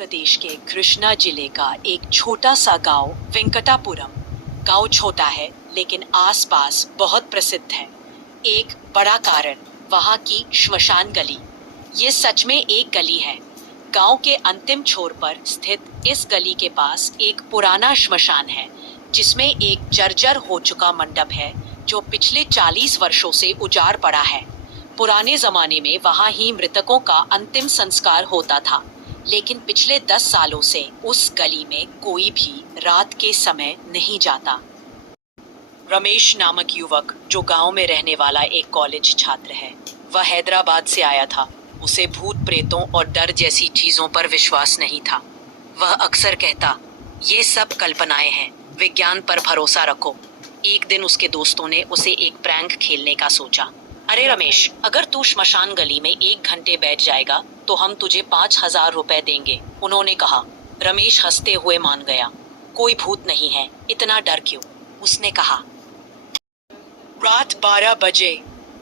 प्रदेश के कृष्णा जिले का एक छोटा सा गांव वेंकटापुरम। गांव छोटा है लेकिन आसपास बहुत प्रसिद्ध है। एक बड़ा कारण वहां की श्मशान गली। ये सच में एक गली है। गांव के अंतिम छोर पर स्थित इस गली के पास एक पुराना श्मशान है जिसमें एक जर्जर हो चुका मंडप है जो पिछले 40 वर्षों से उजाड़ पड़ा है। पुराने जमाने में वहां ही मृतकों का अंतिम संस्कार होता था, लेकिन पिछले 10 सालों से उस गली में कोई भी रात के समय नहीं जाता। रमेश नामक युवक, जो गांव में रहने वाला एक कॉलेज छात्र है, वह हैदराबाद से आया था। उसे भूत प्रेतों और डर जैसी चीजों पर विश्वास नहीं था। वह अक्सर कहता, ये सब कल्पनाएं हैं, विज्ञान पर भरोसा रखो। एक दिन उसके दोस्तों ने उसे एक प्रैंक खेलने का सोचा। अरे रमेश, अगर तू श्मशान गली में 1 घंटे बैठ जाएगा तो हम तुझे 5,000 रुपए देंगे, उन्होंने कहा। रमेश हंसते हुए मान गया। कोई भूत नहीं है, इतना डर क्यों, उसने कहा। रात 12 बजे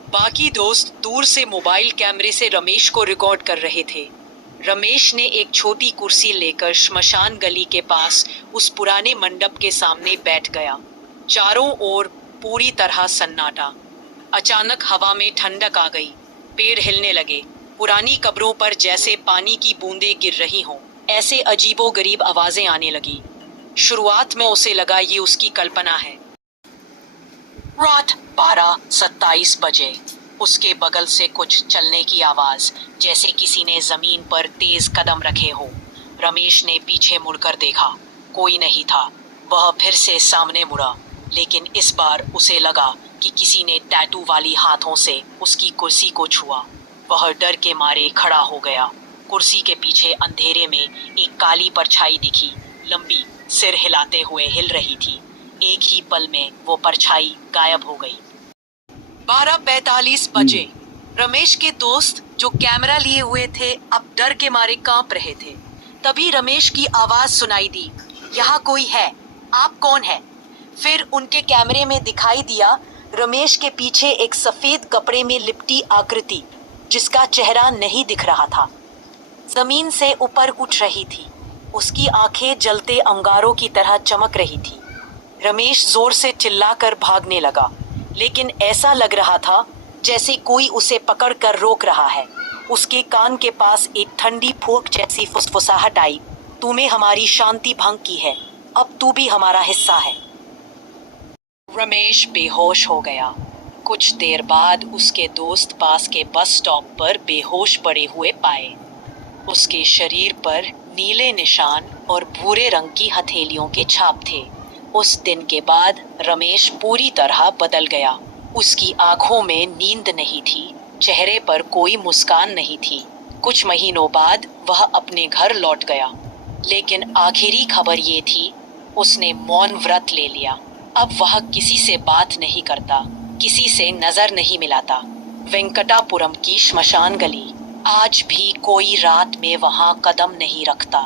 बाकी दोस्त दूर से मोबाइल कैमरे से रमेश को रिकॉर्ड कर रहे थे। रमेश ने एक छोटी कुर्सी लेकर श्मशान गली के पास उस पुराने मंडप के सामने बैठ गया। चारों ओर पूरी तरह सन्नाटा। अचानक हवा में ठंडक आ गई, पेड़ हिलने लगे। पुरानी कब्रों पर जैसे पानी की बूंदें गिर रही हों, ऐसे अजीबोगरीब आवाजें आने लगी। शुरुआत में उसे लगा ये उसकी कल्पना है। रात 12:27 बजे उसके बगल से कुछ चलने की आवाज, जैसे किसी ने जमीन पर तेज कदम रखे हो। रमेश ने पीछे मुड़कर देखा, कोई नहीं था। वह फिर से सामने मुड़ा, लेकिन इस बार उसे लगा कि किसी ने टैटू वाली हाथों से उसकी कुर्सी को छुआ। वह डर के मारे खड़ा हो गया। कुर्सी के पीछे अंधेरे में एक काली परछाई दिखी, लंबी, सिर हिलाते हुए हिल रही थी। एक ही पल में वो परछाई गायब हो गई। 12:45 बजे रमेश के दोस्त, जो कैमरा लिए हुए थे, अब डर के मारे कांप रहे थे। तभी रमेश की आवाज सुनाई दी, यहाँ कोई है, आप कौन है? फिर उनके कैमरे में दिखाई दिया रमेश के पीछे एक सफेद कपड़े में लिपटी आकृति, जिसका चेहरा नहीं दिख रहा था, जमीन से ऊपर उठ रही थी। उसकी आंखें जलते अंगारों की तरह चमक रही थी। रमेश जोर से चिल्लाकर भागने लगा, लेकिन ऐसा लग रहा था जैसे कोई उसे पकड़कर रोक रहा है। उसके कान के पास एक ठंडी फूंक जैसी फुसफुसाहट आई, तूने हमारी शांति भंग की है, अब तू भी हमारा हिस्सा है। रमेश बेहोश हो गया। कुछ देर बाद उसके दोस्त पास के बस स्टॉप पर बेहोश पड़े हुए पाए। उसके शरीर पर नीले निशान और भूरे रंग की हथेलियों के छाप थे। उस दिन के बाद रमेश पूरी तरह बदल गया। उसकी आंखों में नींद नहीं थी, चेहरे पर कोई मुस्कान नहीं थी। कुछ महीनों बाद वह अपने घर लौट गया, लेकिन आखिरी खबर ये थी, उसने मौन व्रत ले लिया। अब वह किसी से बात नहीं करता, किसी से नजर नहीं मिलाता। वेंकटापुरम की श्मशान गली आज भी कोई रात में वहां कदम नहीं रखता।